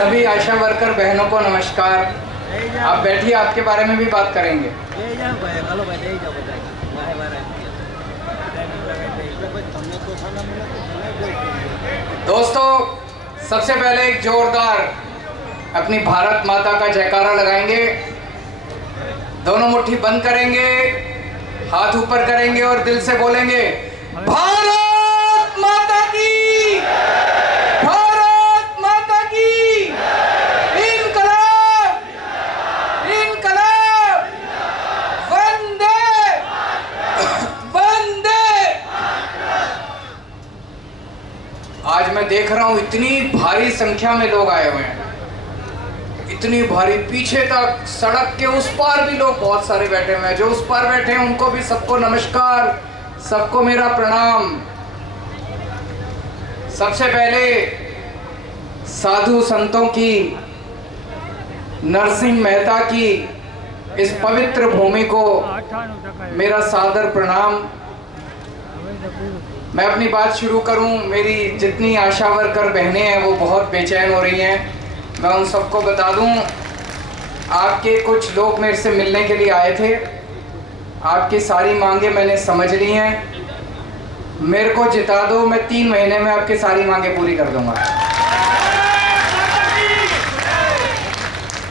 सभी आशा वर्कर बहनों को नमस्कार। आप बैठिए, आपके बारे में भी बात करेंगे। दोस्तों, सबसे पहले एक जोरदार अपनी भारत माता का जयकारा लगाएंगे। दोनों मुट्ठी बंद करेंगे, हाथ ऊपर करेंगे और दिल से बोलेंगे भारत माता की, भारत माता की, इनकलाब, इनकलाब, वंदे वंदे। आज मैं देख रहा हूं इतनी भारी संख्या में लोग आए हुए हैं, इतनी भारी, पीछे तक सड़क के उस पार भी लोग बहुत सारे बैठे हुए हैं। जो उस पार बैठे हैं उनको भी सबको नमस्कार, सबको मेरा प्रणाम। सबसे पहले साधु संतों की, नरसिंह मेहता की इस पवित्र भूमि को मेरा सादर प्रणाम। मैं अपनी बात शुरू करूं। मेरी जितनी आशा वर्कर बहनें हैं वो बहुत बेचैन हो रही हैं। मैं उन सबको बता दूं, आपके कुछ लोग मेरे से मिलने के लिए आए थे। आपकी सारी मांगे मैंने समझ ली हैं। मेरे को जिता दो, मैं 3 महीने में आपकी सारी मांगे पूरी कर दूंगा।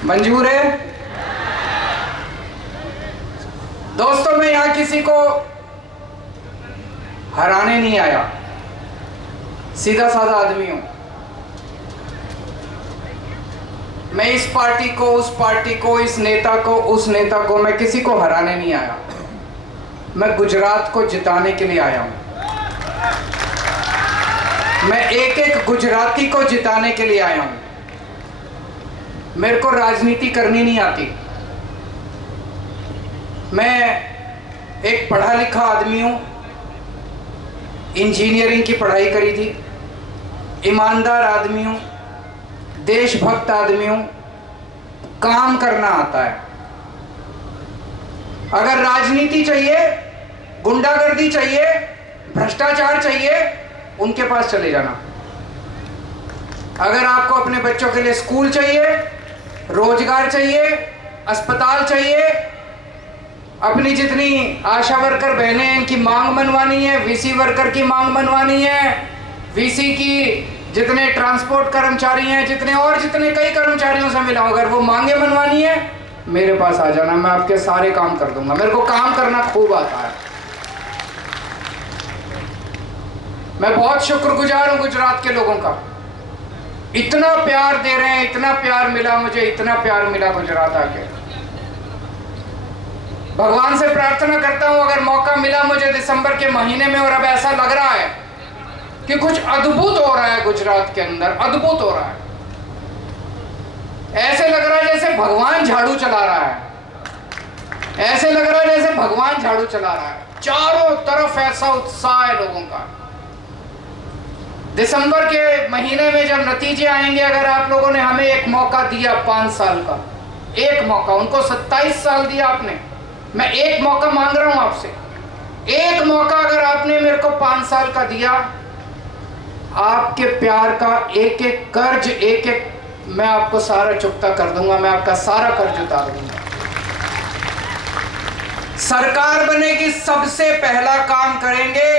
मंजूर है? दोस्तों, मैं यहाँ किसी को हराने नहीं आया, सीधा साधा आदमी हूं। मैं इस पार्टी को, उस पार्टी को, इस नेता को, उस नेता को, मैं किसी को हराने नहीं आया। मैं गुजरात को जिताने के लिए आया हूं। मैं एक एक गुजराती को जिताने के लिए आया हूं। मेरे को राजनीति करनी नहीं आती। मैं एक पढ़ा लिखा आदमी हूं, इंजीनियरिंग की पढ़ाई करी थी, ईमानदार आदमी हूं, देशभक्त आदमी हूं, काम करना आता है। अगर राजनीति चाहिए, गुंडागर्दी चाहिए, भ्रष्टाचार चाहिए, उनके पास चले जाना। अगर आपको अपने बच्चों के लिए स्कूल चाहिए, रोजगार चाहिए, अस्पताल चाहिए, अपनी जितनी आशा वर्कर बहनें हैं इनकी मांग मनवानी है, वीसी वर्कर की मांग मनवानी है, वीसी की जितने ट्रांसपोर्ट कर्मचारी हैं, जितने कई कर्मचारियों से मिला, अगर वो मांगे मनवानी है, मेरे पास आ जाना। मैं आपके सारे काम कर दूंगा। मेरे को काम करना खूब आता है। मैं बहुत शुक्रगुजार हूं गुजरात के लोगों का। इतना प्यार दे रहे हैं, इतना प्यार मिला मुझे, इतना प्यार मिला गुजरात आके। भगवान से प्रार्थना करता हूं, अगर मौका मिला मुझे दिसंबर के महीने में, और अब ऐसा लग रहा है कि कुछ अद्भुत हो रहा है गुजरात के अंदर, अद्भुत हो रहा है। ऐसे लग रहा है जैसे भगवान झाड़ू चला रहा है, ऐसे लग रहा है जैसे भगवान झाड़ू चला रहा है। चारों तरफ ऐसा उत्साह है लोगों का। दिसंबर के महीने में जब नतीजे आएंगे, अगर आप लोगों ने हमें एक मौका दिया 5 साल का, एक मौका, उनको 27 साल दिया आपने, मैं एक मौका मांग रहा हूं आपसे। एक मौका अगर आपने मेरे को 5 साल का दिया, आपके प्यार का एक एक कर्ज, एक एक मैं आपको सारा चुकता कर दूंगा। मैं आपका सारा कर्ज उतार दूंगा। सरकार बनेगी, सबसे पहला काम करेंगे,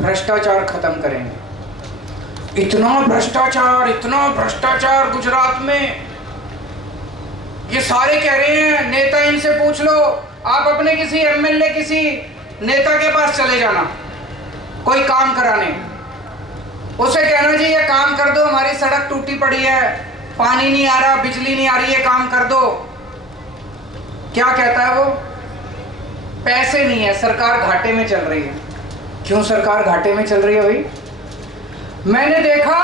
भ्रष्टाचार खत्म करेंगे। इतना भ्रष्टाचार गुजरात में, ये सारे कह रहे हैं। नेता, इनसे पूछ लो, आप अपने किसी एमएलए, किसी नेता के पास चले जाना कोई काम कराने, उसे कहना जी ये काम कर दो, हमारी सड़क टूटी पड़ी है, पानी नहीं आ रहा, बिजली नहीं आ रही है, काम कर दो। क्या कहता है वो? पैसे नहीं है, सरकार घाटे में चल रही है। क्यों सरकार घाटे में चल रही है भाई? मैंने देखा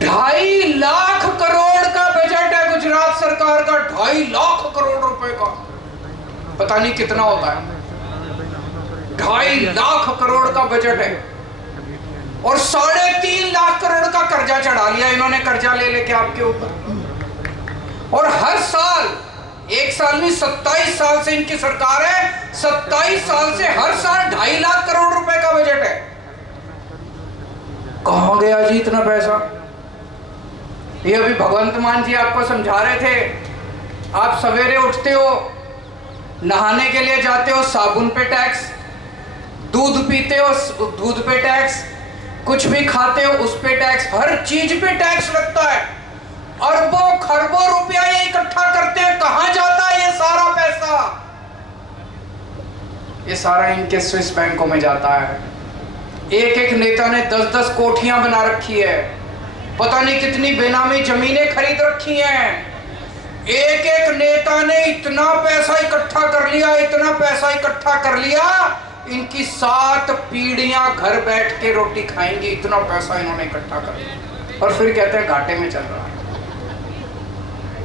2.5 लाख करोड़ का बजट है गुजरात सरकार का, 2.5 लाख करोड़ रुपए का। पता नहीं कितना होता है, 2.5 लाख करोड़ का बजट है, और 3.5 लाख करोड़ का कर्जा चढ़ा लिया इन्होंने, कर्जा ले लेके आपके ऊपर। और हर साल, एक साल नहीं, 27 साल से इनकी सरकार है, 27 साल से हर साल 2.5 लाख करोड़ रुपए का बजट है। कहां गया जी इतना पैसा? ये अभी भगवंत मान जी आपको समझा रहे थे, आप सवेरे उठते हो, नहाने के लिए जाते हो, साबुन पे टैक्स, दूध पीते हो दूध पे टैक्स, कुछ भी खाते हो उस पे टैक्स, हर चीज पे टैक्स लगता है। अरबों खरबों रुपया ये इकट्ठा करते हैं, कहां जाता है ये सारा पैसा? ये सारा इनके स्विस बैंकों में जाता है। एक एक नेता ने 10-10 कोठियां बना रखी है, पता नहीं कितनी बेनामी जमीनें खरीद रखी हैं। एक एक नेता ने इतना पैसा इकट्ठा कर लिया, इतना पैसा इकट्ठा कर लिया, इनकी 7 पीढ़ियां घर बैठ के रोटी खाएंगी, इतना पैसा इन्होंने इकट्ठा कर लिया। और फिर कहते हैं घाटे में चल रहा है।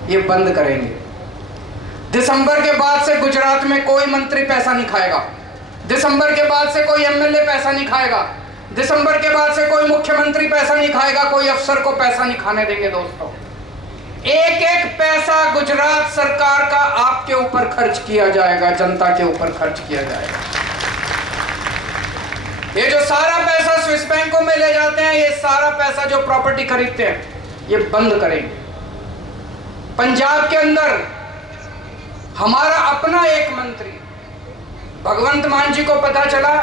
ये बंद करेंगे। दिसंबर के बाद से गुजरात में कोई मंत्री पैसा नहीं खाएगा, दिसंबर के बाद से कोई एमएलए पैसा नहीं खाएगा, दिसंबर के बाद से कोई मुख्यमंत्री पैसा नहीं खाएगा, कोई अफसर को पैसा नहीं खाने देंगे। दोस्तों, एक एक पैसा गुजरात सरकार का आपके ऊपर खर्च किया जाएगा, जनता के ऊपर खर्च किया जाएगा। ये जो सारा पैसा स्विस बैंकों में ले जाते हैं, ये सारा पैसा जो प्रॉपर्टी खरीदते हैं, ये बंद करेंगे। पंजाब के अंदर हमारा अपना एक मंत्री भगवंत मान जी को पता चला,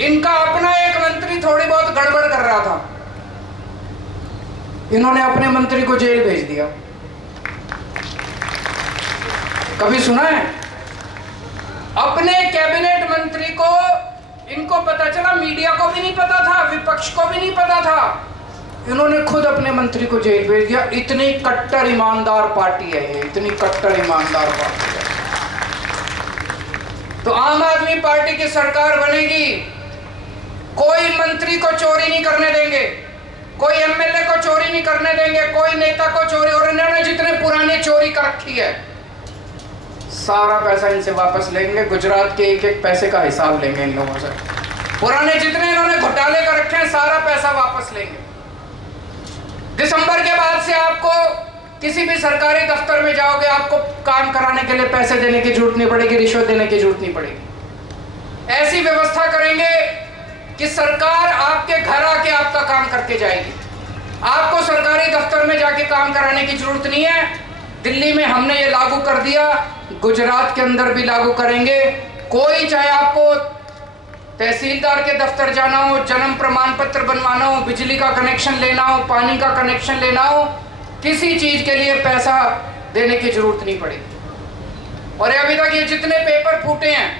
इनका अपना एक मंत्री थोड़ी बहुत गड़बड़ कर रहा था, इन्होंने अपने मंत्री को जेल भेज दिया। कभी सुना है? अपने कैबिनेट मंत्री को इनको पता चला, मीडिया को भी नहीं पता था, विपक्ष को भी नहीं पता था, इन्होंने खुद अपने मंत्री को जेल भेज दिया। इतनी कट्टर ईमानदार पार्टी है ये, इतनी कट्टर ईमानदार पार्टी है। तो आम आदमी पार्टी की सरकार बनेगी, कोई मंत्री को चोरी नहीं करने देंगे, कोई एमएलए को चोरी नहीं करने देंगे, कोई नेता को चोरी, और इन्होंने जितने पुराने चोरी कर रखी है सारा पैसा इनसे वापस लेंगे। गुजरात के एक एक पैसे का हिसाब लेंगे इन लोगों से, पुराने जितने इन्होंने घोटाले कर रखे हैं सारा पैसा वापस लेंगे। दिसंबर के बाद से आपको किसी भी सरकारी दफ्तर में जाओगे, आपको काम कराने के लिए पैसे देने की जरूरत नहीं पड़ेगी, रिश्वत देने की जरूरत नहीं पड़ेगी। ऐसी व्यवस्था करेंगे कि सरकार आपके घर आके आपका काम करके जाएगी, आपको सरकारी दफ्तर में जाके काम कराने की जरूरत नहीं है। दिल्ली में हमने ये लागू कर दिया, गुजरात के अंदर भी लागू करेंगे। कोई, चाहे आपको तहसीलदार के दफ्तर जाना हो, जन्म प्रमाण पत्र बनवाना हो, बिजली का कनेक्शन लेना हो, पानी का कनेक्शन लेना हो, किसी चीज के लिए पैसा देने की जरूरत नहीं पड़ेगी। और अभी तक ये जितने पेपर फूटे हैं,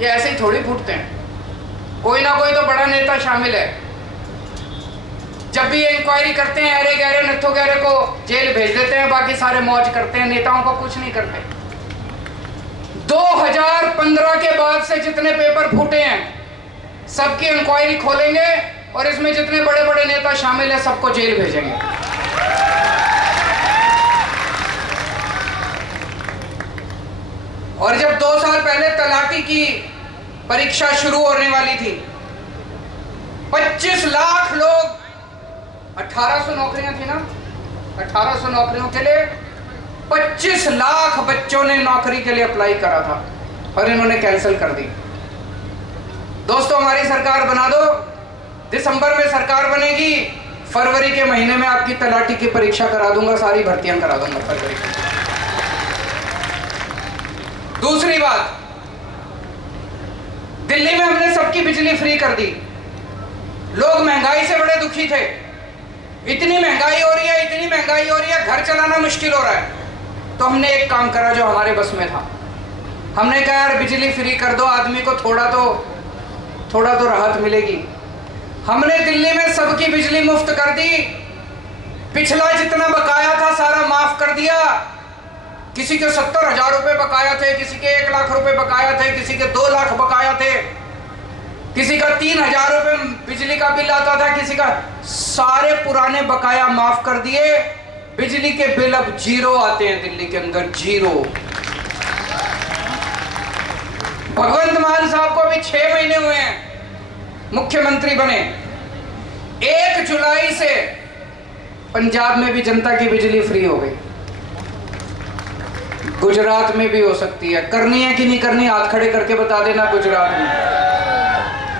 ये ऐसे ही थोड़ी फूटते हैं, कोई ना कोई तो बड़ा नेता शामिल है। जब भी ये इंक्वायरी करते हैं, अरे गहरे नथो गहरे को जेल भेज देते हैं, बाकी सारे मौज करते हैं, नेताओं को कुछ नहीं करते। 2015 के बाद से जितने पेपर फूटे हैं सबकी इंक्वायरी खोलेंगे, और इसमें जितने बड़े बड़े नेता शामिल हैं सबको जेल भेजेंगे। और जब 2 साल पहले तलाकी की परीक्षा शुरू होने वाली थी, 25 लाख लोग, 1800 नौकरियां थी ना, 1800 नौकरियों के लिए 25 लाख बच्चों ने नौकरी के लिए अप्लाई करा था, और इन्होंने कैंसिल कर दी। दोस्तों, हमारी सरकार बना दो, दिसंबर में सरकार बनेगी, फरवरी के महीने में आपकी तलाटी की परीक्षा करा दूंगा, सारी भर्तियां करा दूंगा फरवरी में। दूसरी बात, दिल्ली में हमने सबकी बिजली फ्री कर दी। लोग महंगाई से बड़े दुखी थे, इतनी महंगाई हो रही है, इतनी महंगाई हो रही है, घर चलाना मुश्किल हो रहा है। तो हमने एक काम करा जो हमारे बस में था, हमने कहा यार बिजली फ्री कर दो, आदमी को थोड़ा तो राहत मिलेगी। हमने दिल्ली में सबकी बिजली मुफ्त कर दी, पिछला जितना बकाया था सारा माफ कर दिया। किसी के 70,000 रुपए बकाया थे, किसी के 1 लाख रुपए बकाया थे, किसी के 2 लाख बकाया थे, किसी का 3,000 रुपए बिजली का बिल आता था, किसी का, सारे पुराने बकाया माफ कर दिए। बिजली के बिल अब 0 आते हैं दिल्ली के अंदर, 0। भगवंत मान साहब को अभी 6 महीने हुए हैं मुख्यमंत्री बने। 1 जुलाई से पंजाब में भी जनता की बिजली फ्री हो गई, गुजरात में भी हो सकती है। करनी है कि नहीं करनी, हाथ खड़े करके बता देना गुजरात में।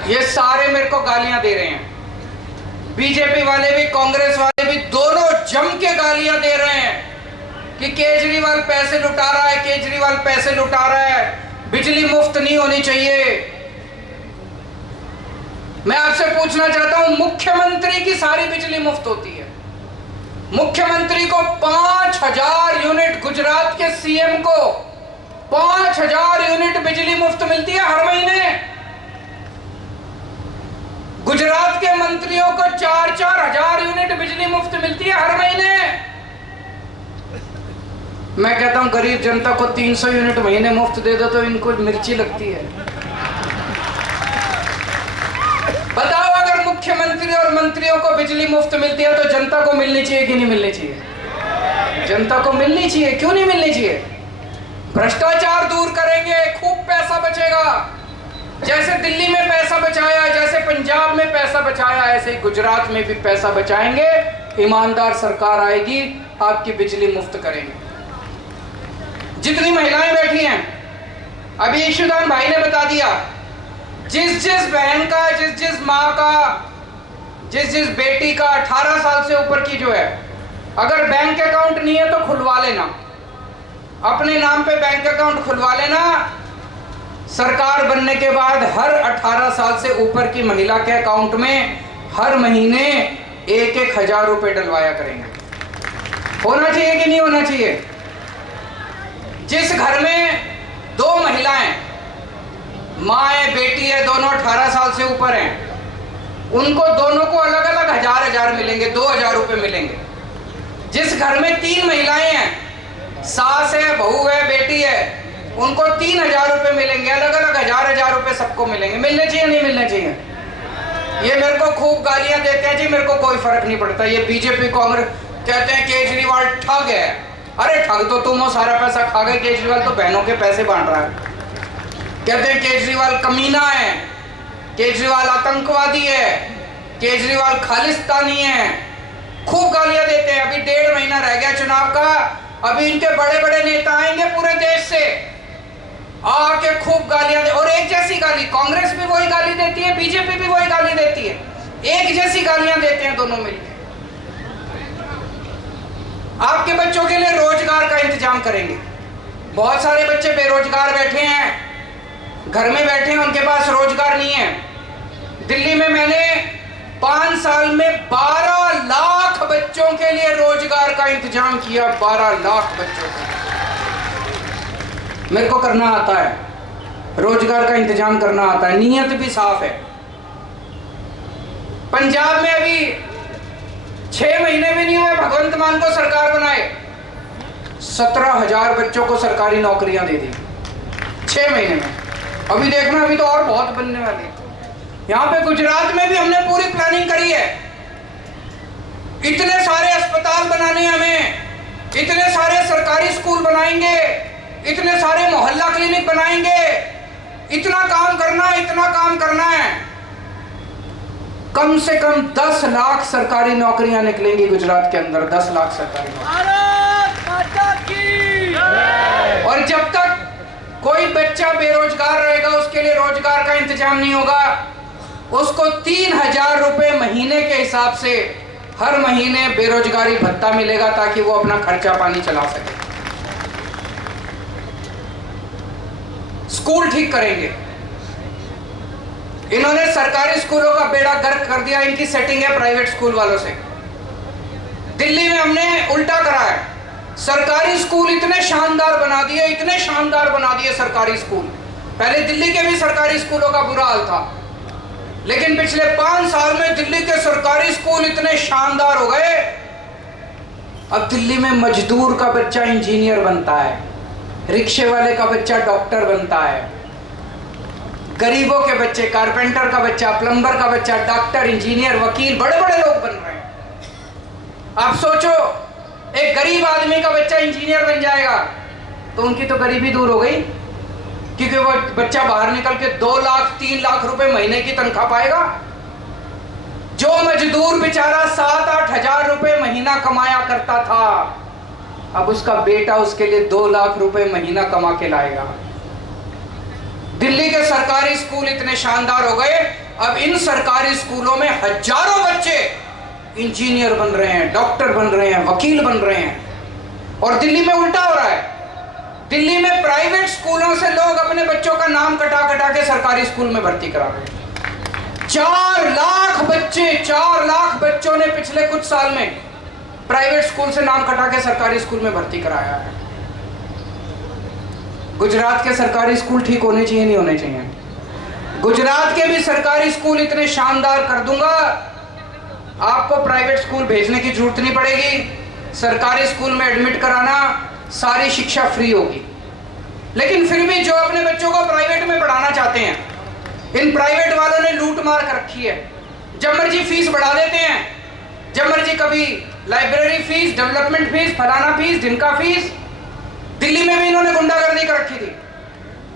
ये सारे मेरे को गालियां दे रहे हैं, बीजेपी वाले भी, कांग्रेस वाले भी, दोनों जम के गालियां दे रहे हैं कि केजरीवाल पैसे लुटा रहा है, केजरीवाल पैसे लुटा रहा है, बिजली मुफ्त नहीं होनी चाहिए। मैं आपसे पूछना चाहता हूं, मुख्यमंत्री की सारी बिजली मुफ्त होती है। मुख्यमंत्री को 5000 यूनिट, गुजरात के सीएम को 5000 यूनिट बिजली मुफ्त मिलती है हर महीने। गुजरात के मंत्रियों को 4-4 हजार यूनिट बिजली मुफ्त मिलती है हर महीने। मैं कहता हूं गरीब जनता को 300 यूनिट महीने मुफ्त दे दो तो इनको मिर्ची लगती है। बताओ, अगर मुख्यमंत्री और मंत्रियों को बिजली मुफ्त मिलती है तो जनता को मिलनी चाहिए कि नहीं मिलनी चाहिए? जनता को मिलनी चाहिए। क्यों नहीं मिलनी चाहिए? भ्रष्टाचार दूर करेंगे, खूब पैसा बचेगा। जैसे दिल्ली में पैसा बचाया, जैसे पंजाब में पैसा बचाया, ऐसे ही गुजरात में भी पैसा बचाएंगे। ईमानदार सरकार आएगी, आपकी बिजली मुफ्त करेंगे। जितनी महिलाएं बैठी हैं, अभी ईशुदान भाई ने बता दिया, जिस जिस बहन का, जिस जिस माँ का, जिस जिस बेटी का 18 साल से ऊपर की जो है, अगर बैंक अकाउंट नहीं है तो खुलवा लेना, अपने नाम पे बैंक अकाउंट खुलवा लेना। सरकार बनने के बाद हर 18 साल से ऊपर की महिला के अकाउंट में हर महीने 1-1 हजार रुपए डलवाया करेंगे। होना चाहिए कि नहीं होना चाहिए? जिस घर में 2 महिलाएं, माँ है, बेटी है, दोनों 18 साल से ऊपर हैं, उनको दोनों को अलग अलग हजार मिलेंगे, 2000 रुपए मिलेंगे। जिस घर में 3 महिलाएं हैं, सास है, बहू है, बेटी है, उनको 3000 रुपए मिलेंगे, अलग अलग हजार रुपए सबको मिलेंगे। मिलने चाहिए नहीं मिलने चाहिए? ये मेरे को खूब गालियां देते हैं जी, मेरे को कोई फर्क नहीं पड़ता। ये बीजेपी कांग्रेस कहते हैं केजरीवाल ठग है। अरे ठग तो तुम हो, सारा पैसा खा गए। केजरीवाल तो बहनों के पैसे बांट रहा है। कहते हैं केजरीवाल कमीना है, केजरीवाल आतंकवादी है, केजरीवाल खालिस्तानी है, खूब गालियां देते हैं। अभी 1.5 महीना रह गया चुनाव का, अभी इनके बड़े बड़े नेता आएंगे पूरे देश से, आके खूब गालियां दे। और एक जैसी गाली, कांग्रेस भी वही गाली देती है, बीजेपी भी वही गाली देती है, एक जैसी गालियां देते हैं दोनों मिलकर। आपके बच्चों के लिए रोजगार का इंतजाम करेंगे। बहुत सारे बच्चे बेरोजगार बैठे हैं, घर में बैठे हैं, उनके पास रोजगार नहीं है। दिल्ली में मैंने 5 साल में 12 लाख बच्चों के लिए रोजगार का इंतजाम किया। 12 लाख बच्चों का मेरे को करना आता है, रोजगार का इंतजाम करना आता है, नीयत भी साफ है। पंजाब में अभी 6 महीने भी नहीं हुए भगवंत मान को सरकार बनाए, 17,000 बच्चों को सरकारी नौकरियां दे दी 6 महीने में। अभी देखना, अभी तो और बहुत बनने वाली। यहाँ पे गुजरात में भी हमने पूरी प्लानिंग करी है। इतने सारे अस्पताल बनाने हमें, इतने सारे सरकारी स्कूल बनाएंगे, इतने सारे मोहल्ला क्लिनिक बनाएंगे। इतना काम करना है, इतना काम करना है। कम से कम 10 लाख सरकारी नौकरियां निकलेंगी गुजरात के अंदर, 10 लाख सरकारी नौकरियां। और जब तक कोई बच्चा बेरोजगार रहेगा, उसके लिए रोजगार का इंतजाम नहीं होगा, उसको 3000 रुपए महीने के हिसाब से हर महीने बेरोजगारी भत्ता मिलेगा, ताकि वो अपना खर्चा पानी चला सके। स्कूल ठीक करेंगे। इन्होंने सरकारी स्कूलों का बेड़ा गर्क कर दिया, इनकी सेटिंग है प्राइवेट स्कूल वालों से। दिल्ली में हमने उल्टा करा है, सरकारी स्कूल इतने शानदार बना दिए, इतने शानदार बना दिए सरकारी स्कूल। पहले दिल्ली के भी सरकारी स्कूलों का बुरा हाल था, लेकिन पिछले 5 साल में दिल्ली के सरकारी स्कूल इतने शानदार हो गए। अब दिल्ली में मजदूर का बच्चा इंजीनियर बनता है, रिक्शे वाले का बच्चा डॉक्टर बनता है, गरीबों के बच्चे, कारपेंटर का बच्चा, प्लम्बर का बच्चा डॉक्टर, इंजीनियर, वकील, बड़े बड़े लोग बन रहे हैं। आप सोचो, एक गरीब आदमी का बच्चा इंजीनियर बन जाएगा तो उनकी तो गरीबी दूर हो गई, क्योंकि वो बच्चा बाहर निकल के 2 लाख 3 लाख रुपए महीने की तनख्वाह पाएगा। जो मजदूर बेचारा 7-8 हजार रुपए महीना कमाया करता था, अब उसका बेटा उसके लिए 2 लाख रुपए महीना कमा के लाएगा। दिल्ली के सरकारी स्कूल इतने शानदार हो गए, अब इन सरकारी स्कूलों में हजारों बच्चे इंजीनियर बन रहे हैं, डॉक्टर बन रहे हैं, वकील बन रहे हैं। और दिल्ली में उल्टा हो रहा है। दिल्ली में प्राइवेट स्कूलों से लोग अपने बच्चों का नाम कटा कटा के सरकारी स्कूल में भर्ती करा रहे हैं। 4 लाख बच्चे, 4 लाख बच्चों ने पिछले कुछ साल में प्राइवेट स्कूल से नाम कटा के सरकारी स्कूल में भर्ती कराया है। गुजरात के सरकारी स्कूल ठीक होने चाहिए, नहीं होने चाहिए? गुजरात के भी सरकारी स्कूल इतने शानदार कर दूंगा, आपको प्राइवेट स्कूल भेजने की जरूरत नहीं पड़ेगी। सरकारी स्कूल में एडमिट कराना, सारी शिक्षा फ्री होगी। लेकिन फिर भी जो अपने बच्चों को प्राइवेट में पढ़ाना चाहते हैं, इन प्राइवेट वालों ने लूट मार कर रखी है। जब मर्जी फीस बढ़ा देते हैं, जब मर्जी कभी लाइब्रेरी फीस, डेवलपमेंट फीस, फलाना फीस, ढिमका फीस। दिल्ली में भी इन्होंने गुंडागर्दी कर रखी थी।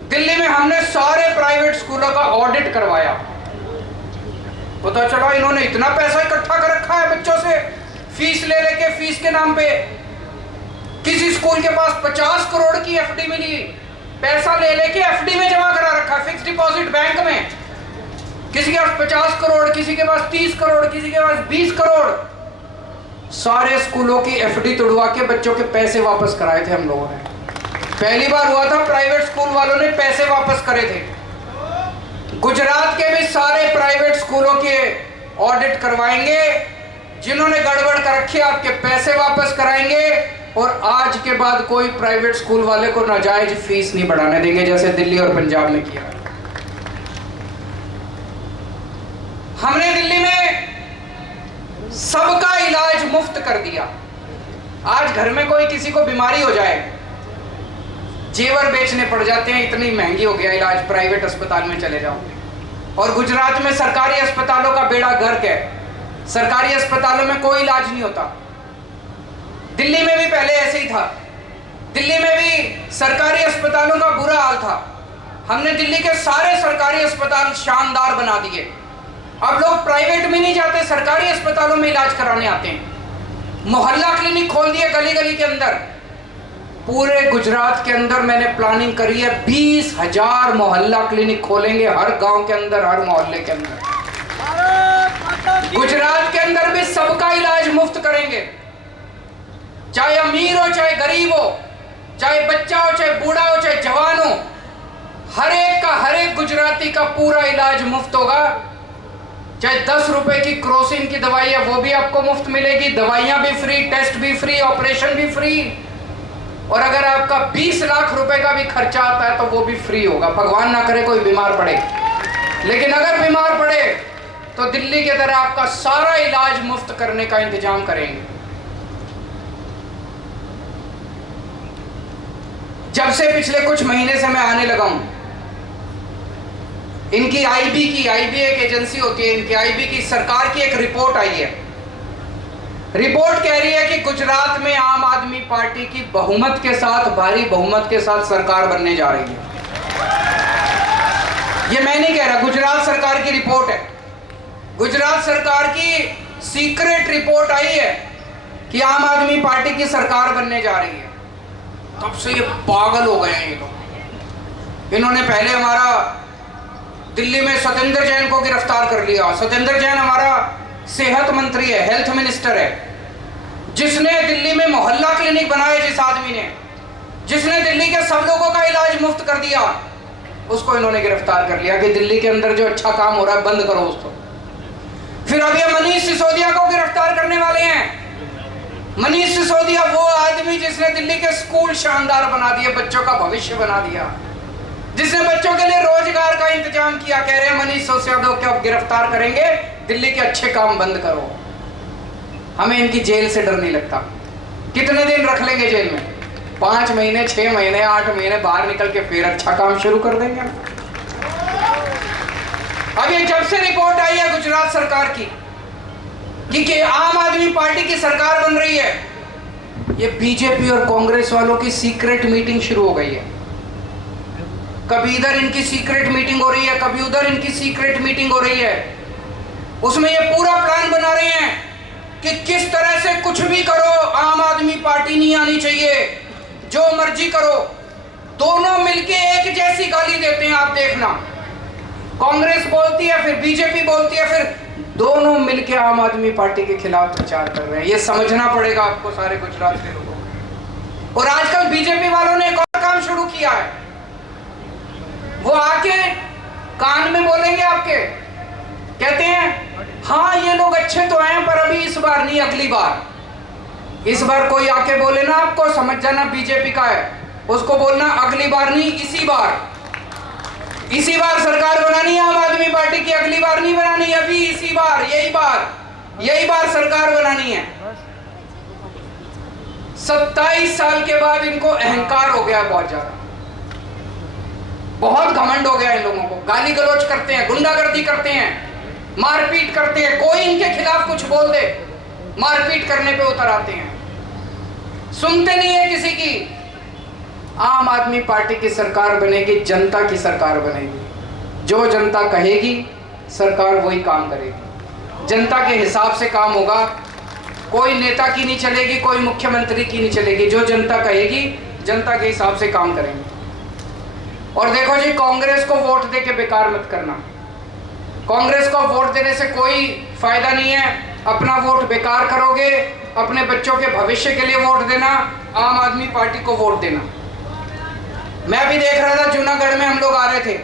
दिल्ली में हमने सारे प्राइवेट स्कूलों का ऑडिट करवाया, पता चला इन्होंने इतना पैसा इकट्ठा कर रखा है बच्चों से, फीस ले लेके, फीस के नाम पे। किसी स्कूल के पास 50 करोड़ की एफडी मिली, पैसा ले लेके एफडी में जमा करा रखा है, फिक्स डिपॉजिट बैंक में। किसी के पास 50 करोड़, किसी के पास 30 करोड़, किसी के पास 20 करोड़। सारे स्कूलों की एफडी तोड़वा के बच्चों के पैसे वापस कराए थे हम लोगों ने। पहली बार हुआ था प्राइवेट स्कूल वालों ने पैसे वापस करे थे। गुजरात के भी सारे प्राइवेट स्कूलों के ऑडिट करवाएंगे। जिन्होंने गड़बड़ कर रखी, आपके पैसे वापस कराएंगे। और आज के बाद कोई प्राइवेट स्कूल वाले को नाजायज फीस नहीं बढ़ाने देंगे, जैसे दिल्ली और पंजाब में किया। हमने दिल्ली में सबका इलाज मुफ्त कर दिया। आज घर में कोई किसी को बीमारी हो जाए, जेवर बेचने पड़ जाते हैं, इतनी महंगी हो गया इलाज, प्राइवेट अस्पताल में चले जाओ। और गुजरात में सरकारी अस्पतालों का बेड़ा गर्क है। सरकारी अस्पतालों में कोई इलाज नहीं होता। दिल्ली में भी पहले ऐसे ही था। दिल्ली में भी सरकारी अस्पतालों का बुरा हाल था। हमने दिल्ली के सारे सरकारी अस्पताल शानदार बना दिए। अब लोग प्राइवेट में नहीं जाते, सरकारी अस्पतालों में इलाज कराने आते हैं। मोहल्ला क्लिनिक खोल दिए गली गली के अंदर। पूरे गुजरात के अंदर मैंने प्लानिंग करी है, 20,000 मोहल्ला क्लिनिक खोलेंगे, हर गांव के अंदर, हर मोहल्ले के अंदर। गुजरात के अंदर भी सबका इलाज मुफ्त करेंगे, चाहे अमीर हो, चाहे गरीब हो, चाहे बच्चा हो, चाहे बूढ़ा हो, चाहे जवान हो। हर एक का, हर एक गुजराती का पूरा इलाज मुफ्त होगा। चाहे 10 रुपए की क्रोसिन की दवाई है, वो भी आपको मुफ्त मिलेगी। दवाइयां भी फ्री, टेस्ट भी फ्री, ऑपरेशन भी फ्री। और अगर आपका 20 लाख रुपए का भी खर्चा आता है तो वो भी फ्री होगा। भगवान ना करे कोई बीमार पड़े, लेकिन अगर बीमार पड़े तो दिल्ली की तरह आपका सारा इलाज मुफ्त करने का इंतजाम करेंगे। जब से पिछले कुछ महीने से मैं आने लगा हूं, इनकी आईबी एक एजेंसी होती है, इनकी आईबी की सरकार की एक रिपोर्ट आई है। रिपोर्ट कह रही है कि गुजरात में आम आदमी पार्टी की बहुमत के साथ, भारी बहुमत के साथ सरकार बनने जा रही है। ये मैं नहीं कह रहा, गुजरात सरकार की रिपोर्ट है। गुजरात सरकार की सीक्रेट रिपोर्ट आई है कि आम आदमी पार्टी की सरकार बनने जा रही है। तब से ये पागल हो गए हैं ये लोग। इन्होंने पहले हमारा दिल्ली में सत्येंद्र जैन को गिरफ्तार कर लिया। सत्येंद्र जैन हमारा सेहत मंत्री है, हेल्थ मिनिस्टर है, जिसने दिल्ली में मोहल्ला क्लिनिक बनाए, जिस आदमी ने, जिसने दिल्ली के सब लोगों का इलाज मुफ्त कर दिया, उसको इन्होंने गिरफ्तार कर लिया कि दिल्ली के अंदर जो अच्छा काम हो रहा है बंद करो उसको। फिर अब ये मनीष सिसोदिया को गिरफ्तार करने वाले हैं। मनीष सिसोदिया वो आदमी जिसने दिल्ली के स्कूल शानदार बना दिए, बच्चों का भविष्य बना दिया, जिसने बच्चों के लिए रोजगार का इंतजाम किया। कह रहे हैं मनीष सिसोदिया को अब गिरफ्तार करेंगे, दिल्ली के अच्छे काम बंद करो। हमें इनकी जेल से डर नहीं लगता। कितने दिन रख लेंगे जेल में? 5 महीने, 6 महीने, 8 महीने, बाहर निकल के फिर अच्छा काम शुरू कर देंगे। अब ये जब से रिपोर्ट आई है गुजरात सरकार की कि आम आदमी पार्टी की सरकार बन रही है, ये बीजेपी और कांग्रेस वालों की सीक्रेट मीटिंग शुरू हो गई है। कभी इधर इनकी सीक्रेट मीटिंग हो रही है, कभी उधर इनकी सीक्रेट मीटिंग हो रही है। उसमें ये पूरा प्लान बना रहे हैं कि किस तरह से कुछ भी करो, आम आदमी पार्टी नहीं आनी चाहिए, जो मर्जी करो। दोनों मिलके एक जैसी गाली देते हैं, आप देखना। कांग्रेस बोलती है, फिर बीजेपी बोलती है, फिर दोनों मिलके आम आदमी पार्टी के खिलाफ प्रचार कर रहे हैं। ये समझना पड़ेगा आपको सारे गुजरात के लोगों को। और आजकल बीजेपी वालों ने एक और काम शुरू किया है, वो आके कान में बोलेंगे आपके, कहते हैं हाँ ये लोग अच्छे तो हैं पर अभी इस बार नहीं, अगली बार। इस बार कोई आके बोले ना आपको, समझ जाना बीजेपी का है, उसको बोलना अगली बार नहीं, इसी बार। इसी बार सरकार बनानी है आम आदमी पार्टी की, अगली बार नहीं बनानी, अभी इसी बार, यही बार सरकार बनानी है। 27 साल के बाद इनको अहंकार हो गया, बहुत ज्यादा, बहुत घमंड हो गया इन लोगों को। गाली गलौज करते हैं, गुंडागर्दी करते हैं, मारपीट करते हैं, कोई इनके खिलाफ कुछ बोल दे मारपीट करने पे उतर आते हैं, सुनते नहीं है किसी की। आम आदमी पार्टी की सरकार बनेगी, जनता की सरकार बनेगी। जो जनता कहेगी सरकार वही काम करेगी, जनता के हिसाब से काम होगा। कोई नेता की नहीं चलेगी, कोई मुख्यमंत्री की नहीं चलेगी, जो जनता कहेगी जनता के हिसाब से काम करेंगे। और देखो जी, कांग्रेस को वोट दे के बेकार मत करना। कांग्रेस को वोट देने से कोई फायदा नहीं है, अपना वोट बेकार करोगे। अपने बच्चों के भविष्य के लिए वोट देना, आम आदमी पार्टी को वोट देना। मैं भी देख रहा था, जूनागढ़ में हम लोग आ रहे थे,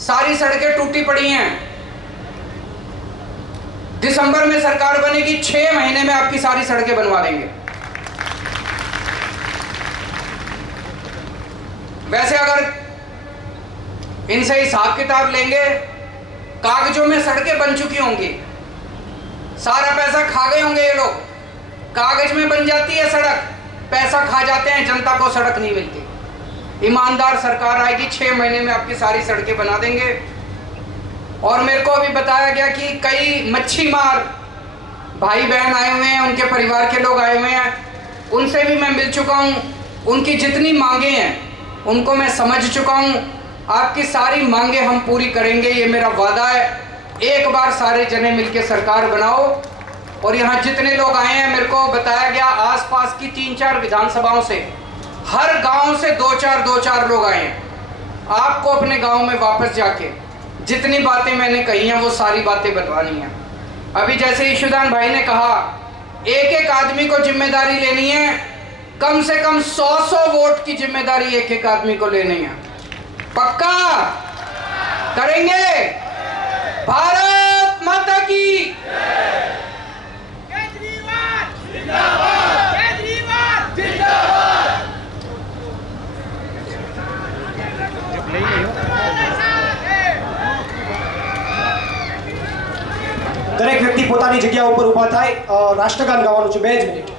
सारी सड़कें टूटी पड़ी हैं। दिसंबर में सरकार बनेगी, 6 महीने में आपकी सारी सड़कें बनवा देंगे। वैसे अगर इनसे हिसाब किताब लेंगे, कागजों में सड़कें बन चुकी होंगी, सारा पैसा खा गए होंगे ये लोग। कागज में बन जाती है सड़क, पैसा खा जाते हैं, जनता को सड़क नहीं मिलती। ईमानदार सरकार आएगी, 6 महीने में आपकी सारी सड़कें बना देंगे। और मेरे को अभी बताया गया कि कई मच्छी मार भाई बहन आए हुए हैं, उनके परिवार के लोग आए हुए हैं, उनसे भी मैं मिल चुका हूँ। उनकी जितनी मांगे हैं उनको मैं समझ चुका हूँ। आपकी सारी मांगे हम पूरी करेंगे, ये मेरा वादा है। एक बार सारे जने मिलके सरकार बनाओ। और यहाँ जितने लोग आए हैं, मेरे को बताया गया आसपास की 3-4 विधानसभाओं से, हर गांव से 2-4 लोग आए हैं। आपको अपने गांव में वापस जाके जितनी बातें मैंने कही हैं वो सारी बातें बतानी हैं। अभी जैसे ईशुदान भाई ने कहा, एक आदमी को जिम्मेदारी लेनी है, कम से कम 100 वोट की जिम्मेदारी एक आदमी को लेनी है। पक्का करेंगे? भारत माता की। केजरीवाल जिंदाबाद, केजरीवाल जिंदाबाद। દરેક વ્યક્તિ પોતાની જગ્યા ઉપર ઊભા થાય, રાષ્ટ્રગાન ગાવાનું છે 2 જ મિનિટ।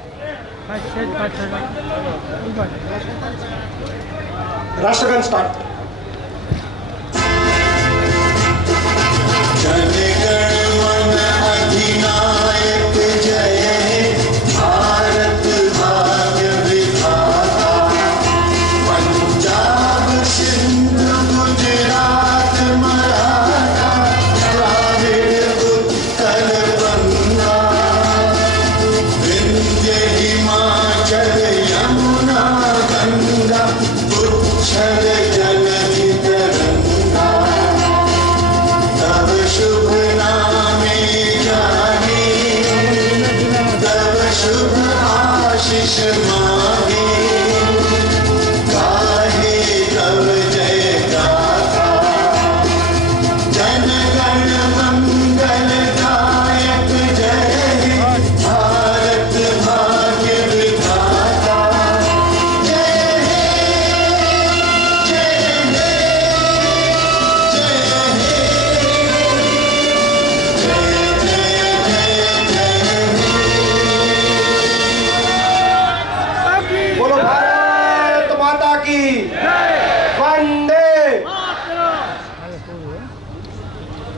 રાષ્ટ્રગાન સ્ટાર્ટ।